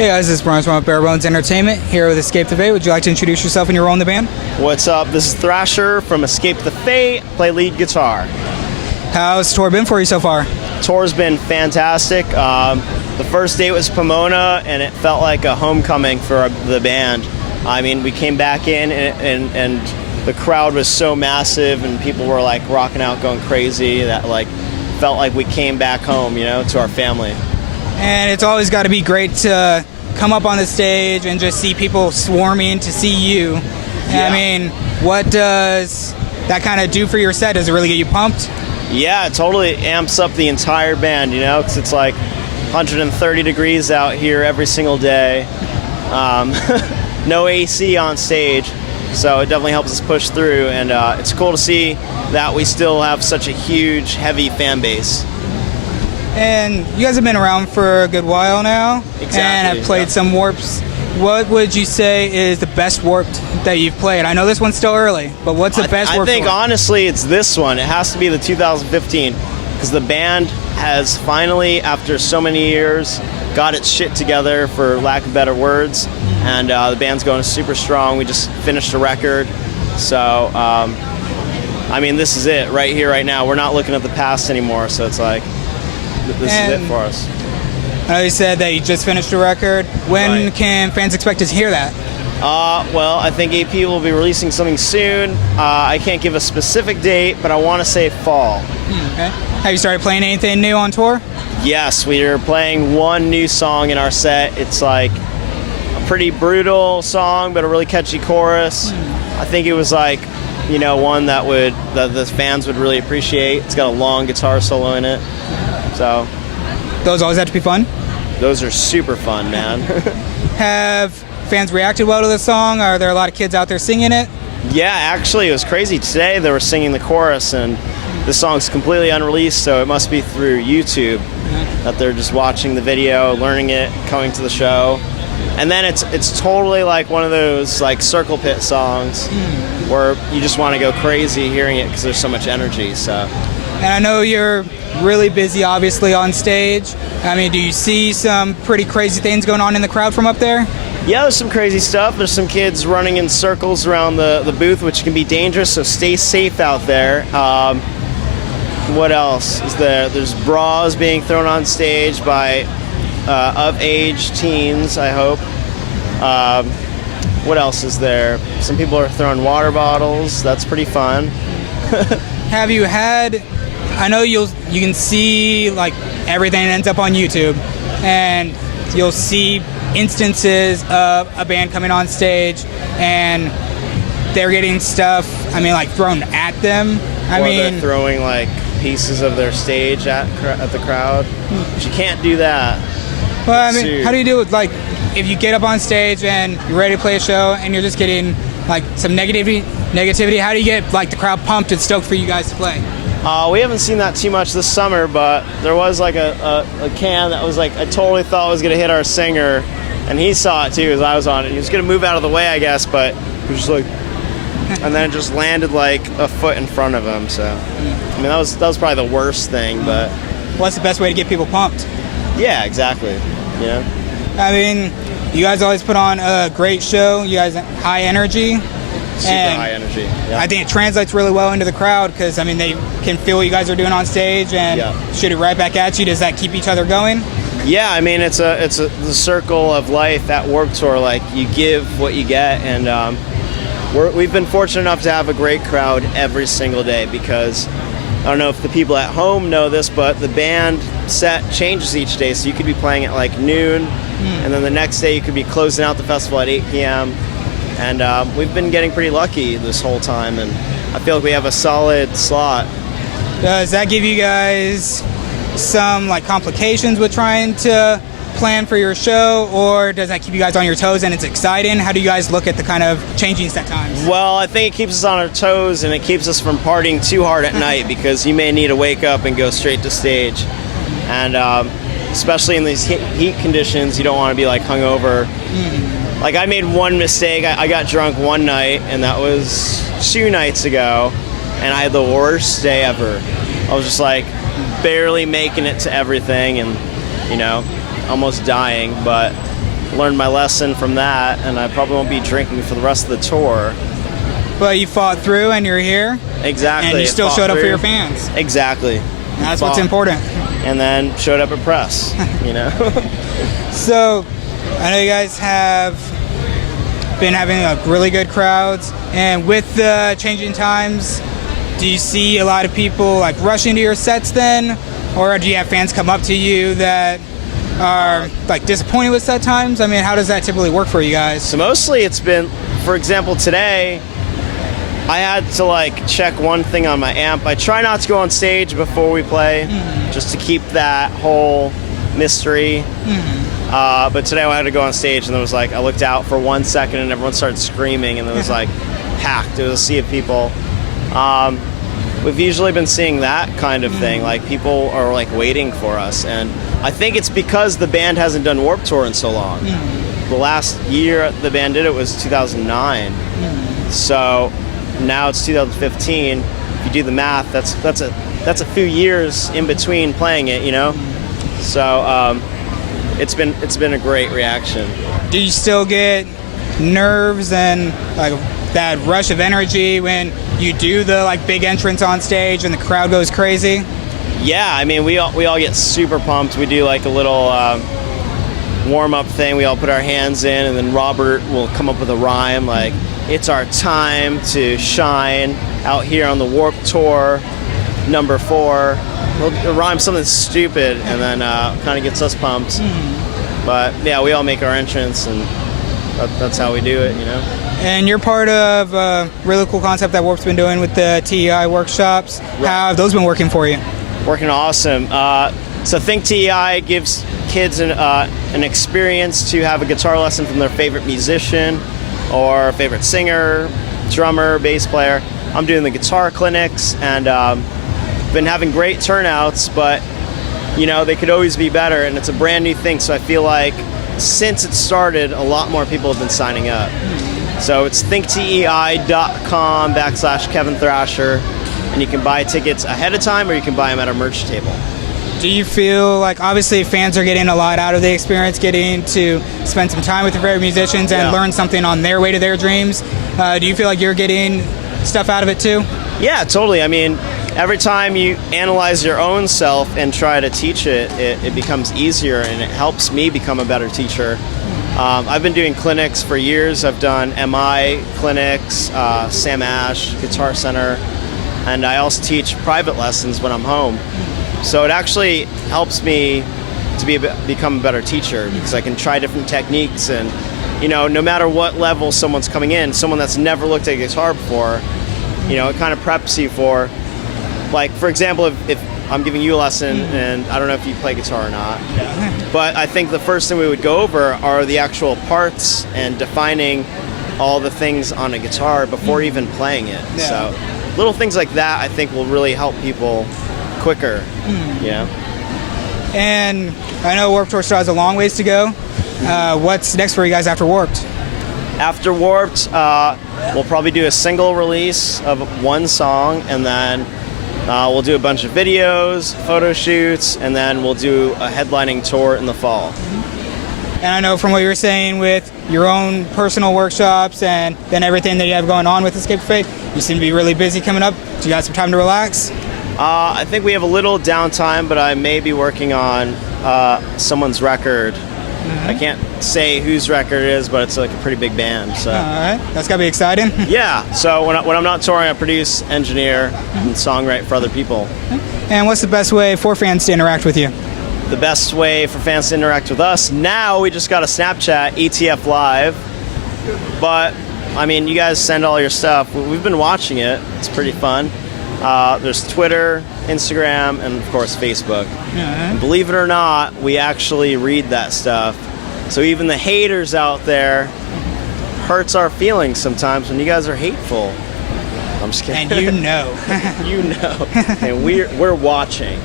Hey guys, this is Brian from BareBones Entertainment here with Escape the Fate. Would you like to introduce yourself and your role in the band? What's up? This is Thrasher from Escape the Fate. Play lead guitar. How's the tour been for you so far? Tour's been fantastic. The first day was Pomona, and it felt like a homecoming for the band. I mean, we came back in, and the crowd was so massive, and people were like rocking out, going crazy. That like felt like we came back home, you know, to our family. And it's always got to be great to come up on the stage and just see people swarming to see you. Yeah. I mean, what does that kind of do for your set? Does it really get you pumped? Yeah, it totally amps up the entire band, you know, because it's like 130 degrees out here every single day. No AC on stage, so it definitely helps us push through, and it's cool to see that we still have such a huge, heavy fan base. And you guys have been around for a good while now. Exactly. And have played some warps. What would you say is the best warped that you've played? I know this one's still early, but what's the best warped? I think honestly it's this one. It has to be the 2015, because the band has finally, after so many years, got its shit together, for lack of better words, and the band's going super strong. We just finished a record, so I mean, this is it right here, right now. We're not looking at the past anymore, so it's like, this is it for us. I know you said that you just finished a record. When can fans expect to hear that? Well, I think AP will be releasing something soon. I can't give a specific date, but I want to say fall. Okay. Have you started playing anything new on tour? Yes, we are playing one new song in our set. It's like a pretty brutal song, but a really catchy chorus. I think it was like, you know, one that the fans would really appreciate. It's got a long guitar solo in it. So those always have to be fun? Those are super fun, man. Have fans reacted well to the song? Are there a lot of kids out there singing it? Yeah, actually, it was crazy. Today they were singing the chorus, and the song's completely unreleased, so it must be through YouTube that they're just watching the video, learning it, coming to the show. And then it's totally like one of those like circle pit songs where you just want to go crazy hearing it because there's so much energy. So. And I know you're really busy, obviously, on stage. I mean, do you see some pretty crazy things going on in the crowd from up there? Yeah, there's some crazy stuff. There's some kids running in circles around the booth, which can be dangerous, so stay safe out there. What else is there? There's bras being thrown on stage by of-age teens, I hope. What else is there? Some people are throwing water bottles. That's pretty fun. Have you had... I know you can see like everything ends up on YouTube, and you'll see instances of a band coming on stage and they're getting stuff, I mean, like thrown at them. They're throwing like pieces of their stage at the crowd. But you can't do that. Well, I mean, how do you do it? Like, if you get up on stage and you're ready to play a show and you're just getting like some negativity, how do you get like the crowd pumped and stoked for you guys to play? We haven't seen that too much this summer, but there was like a can that was like, I totally thought was going to hit our singer, and he saw it too as I was on it. He was going to move out of the way, I guess, but he was just like, and then it just landed like a foot in front of him. So, I mean, that was probably the worst thing, but. What's the best way to get people pumped? Yeah, exactly. Yeah. I mean, you guys always put on a great show. You guys high energy. Super high energy. Yeah. I think it translates really well into the crowd because, I mean, they can feel what you guys are doing on stage and shoot it right back at you. Does that keep each other going? Yeah, I mean, it's the circle of life at Warped Tour. Like, you give what you get, and we've been fortunate enough to have a great crowd every single day because I don't know if the people at home know this, but the band set changes each day. So you could be playing at like noon, and then the next day you could be closing out the festival at 8 p.m. And we've been getting pretty lucky this whole time, and I feel like we have a solid slot. Does that give you guys some like complications with trying to plan for your show, or does that keep you guys on your toes and it's exciting? How do you guys look at the kind of changing set times? Well, I think it keeps us on our toes, and it keeps us from partying too hard at night because you may need to wake up and go straight to stage. And especially in these heat conditions, you don't want to be like hungover. Like, I made one mistake. I got drunk one night, and that was 2 nights ago, and I had the worst day ever. I was just like barely making it to everything, and you know, almost dying. But learned my lesson from that, and I probably won't be drinking for the rest of the tour. But you fought through and you're here. Exactly. And you still Fought showed up for through. your fans. Exactly. That's what's important. And then showed up at press, you know. So, I know you guys have been having really good crowds, and with the changing times, do you see a lot of people like rushing to your sets then, or do you have fans come up to you that are like disappointed with set times? I mean, how does that typically work for you guys? So mostly it's been, for example, today I had to like check one thing on my amp. I try not to go on stage before we play, just to keep that whole mystery. But today I had to go on stage, and it was like I looked out for 1 second and everyone started screaming, and it was like packed. It was a sea of people. We've usually been seeing that kind of thing, like people are like waiting for us, and I think it's because the band hasn't done Warped Tour in so long. The last year the band did it was 2009, so now it's 2015. If you do the math, that's a few years in between playing it, you know. So it's been a great reaction. Do you still get nerves and like that rush of energy when you do the like big entrance on stage and the crowd goes crazy? Yeah, I mean we all get super pumped. We do like a little warm-up thing. We all put our hands in, and then Robert will come up with a rhyme like, "It's our time to shine out here on the Warped Tour, number 4." We'll rhyme something stupid, and then kind of gets us pumped. But yeah, we all make our entrance, and that's how we do it, you know. And you're part of a really cool concept that Warp's been doing with the TEI workshops. How have those been working for you? Working awesome. So Think TEI gives kids an experience to have a guitar lesson from their favorite musician or favorite singer, drummer, bass player. I'm doing the guitar clinics, and been having great turnouts, but you know, they could always be better, and it's a brand new thing, so I feel like since it started, a lot more people have been signing up. So it's thinktei.com/Kevin Thrasher, and you can buy tickets ahead of time, or you can buy them at our merch table. Do you feel like, obviously fans are getting a lot out of the experience, getting to spend some time with their favorite musicians and learn something on their way to their dreams? Do you feel like you're getting stuff out of it too? Yeah, totally. I mean, every time you analyze your own self and try to teach it, it becomes easier, and it helps me become a better teacher. I've been doing clinics for years. I've done MI clinics, Sam Ash, Guitar Center, and I also teach private lessons when I'm home. So it actually helps me to become a better teacher, because I can try different techniques, and you know, no matter what level someone's coming in, someone that's never looked at a guitar before, you know, it kind of preps you for, like, for example, if I'm giving you a lesson, and I don't know if you play guitar or not, but I think the first thing we would go over are the actual parts and defining all the things on a guitar before even playing it. So little things like that I think will really help people quicker, you know. And I know Warped Tour still has a long ways to go. What's next for you guys after Warped? After Warped, we'll probably do a single release of one song, and then we'll do a bunch of videos, photo shoots, and then we'll do a headlining tour in the fall. And I know from what you were saying with your own personal workshops and then everything that you have going on with Escape Fate, you seem to be really busy coming up. Do you got some time to relax? I think we have a little downtime, but I may be working on someone's record. I can't say whose record it is, but it's like a pretty big band. So. All right, that's gotta be exciting. Yeah, so when I'm not touring, I produce, engineer, and songwrite for other people. And what's the best way for fans to interact with you? The best way for fans to interact with us, now we just got a Snapchat, ETF Live. But, I mean, you guys send all your stuff. We've been watching it. It's pretty fun. There's Twitter, Instagram, and of course Facebook. And believe it or not, we actually read that stuff. So even the haters out there, hurts our feelings sometimes when you guys are hateful. I'm just kidding. And you know. You know. And we're watching.